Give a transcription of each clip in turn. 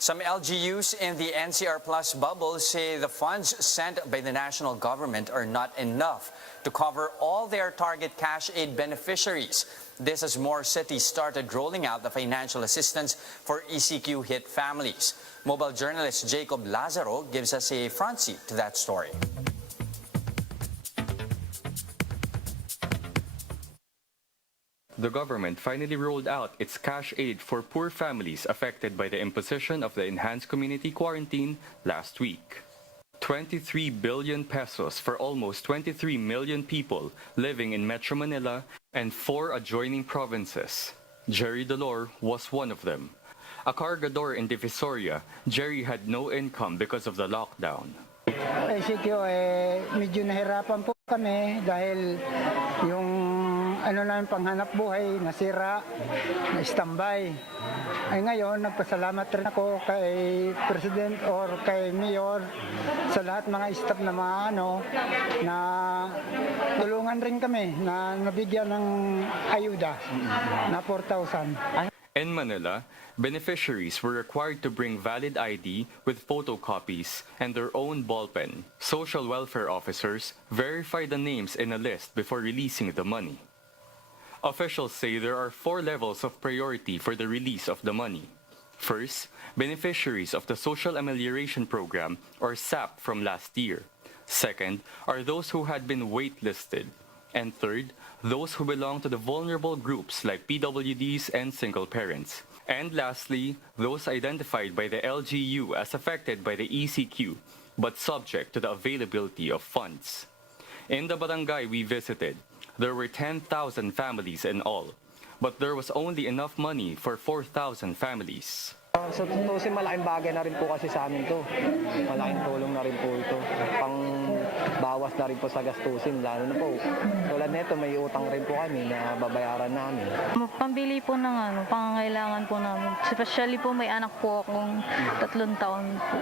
Some LGUs in the NCR Plus bubble say the funds sent by the national government are not enough to cover all their target cash aid beneficiaries. This as more cities started rolling out the financial assistance for ECQ hit families. Mobile journalist Jacob Lazaro gives us a front seat to that story. The government finally rolled out its cash aid for poor families affected by the imposition of the enhanced community quarantine last week. 23 billion pesos for almost 23 million people living in Metro Manila and 4 adjoining provinces. Jerry Dolor was one of them. A cargador in Divisoria, Jerry had no income because of the lockdown. ECQ, medyo nahirapan po kami dahil yung namin panghanap buhay nasira, na-standby. Ay ngayon, nagpasalamat rin ako kay President or kay Mayor sa lahat mga staff na na tulungan rin kami na nabigyan ng ayuda na 4,000. In Manila, beneficiaries were required to bring valid ID with photocopies and their own ballpen. Social welfare officers verified the names in a list before releasing the money. Officials say there are 4 levels of priority for the release of the money. First, beneficiaries of the Social Amelioration Program or SAP from last year. Second, are those who had been waitlisted. And third, those who belong to the vulnerable groups like PWDs and single parents. And lastly, those identified by the LGU as affected by the ECQ, but subject to the availability of funds. In the barangay we visited, there were 10,000 families in all, but there was only enough money for 4,000 families. Sa tutusin, malaking bagay na rin po kasi sa amin to. Malaking tulong na rin po ito. Pang bawas na rin po sa gastusin, lalo na po. Tulad nito, may utang rin po kami na babayaran namin. Pambili po ng pangangailangan po namin. Especially po may anak po akong 3 taon po.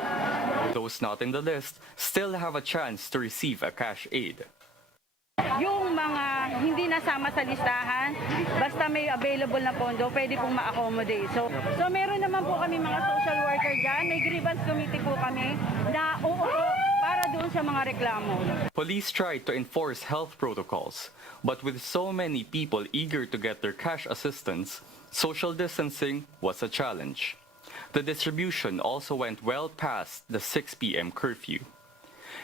Those not in the list still have a chance to receive a cash aid. Yung mga hindi nasama sa listahan, basta may available na pondo, pwede pong ma-accommodate. So meron naman po kami mga social worker dyan, may grievance committee po kami na uupo para doon sa mga reklamo. Police tried to enforce health protocols, but with so many people eager to get their cash assistance, social distancing was a challenge. The distribution also went well past the 6 p.m. curfew.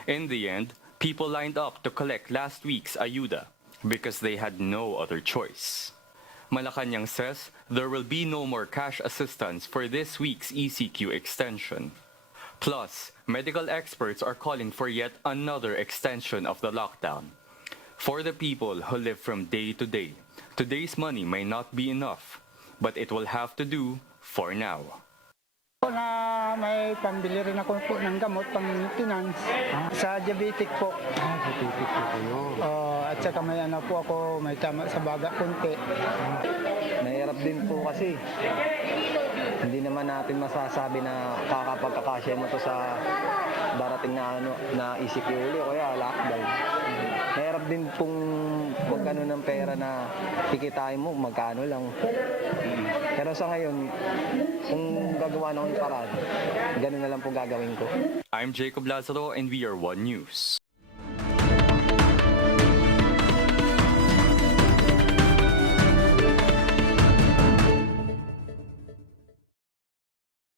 In the end, people lined up to collect last week's ayuda because they had no other choice. Malacanang says there will be no more cash assistance for this week's ECQ extension. Plus, medical experts are calling for yet another extension of the lockdown. For the people who live from day to day, today's money may not be enough, but it will have to do for now. Na may pambili rin ako po ng gamot, pang maintenance sa diabetic po. Diabetic po kayo. At saka may po ako, may tama sa baga konti. Mahirap din po kasi. Hindi naman natin masasabi na kakapagkakasya mo to sa darating na ECQ uli o kaya lockdown. Mahirap din pong magkano ng pera na kikitain mo, magkano lang. Pero sa ngayon, kung gagawa ng paraan, ganun na lang po gagawin ko. I'm Jacob Lazaro and we are One News.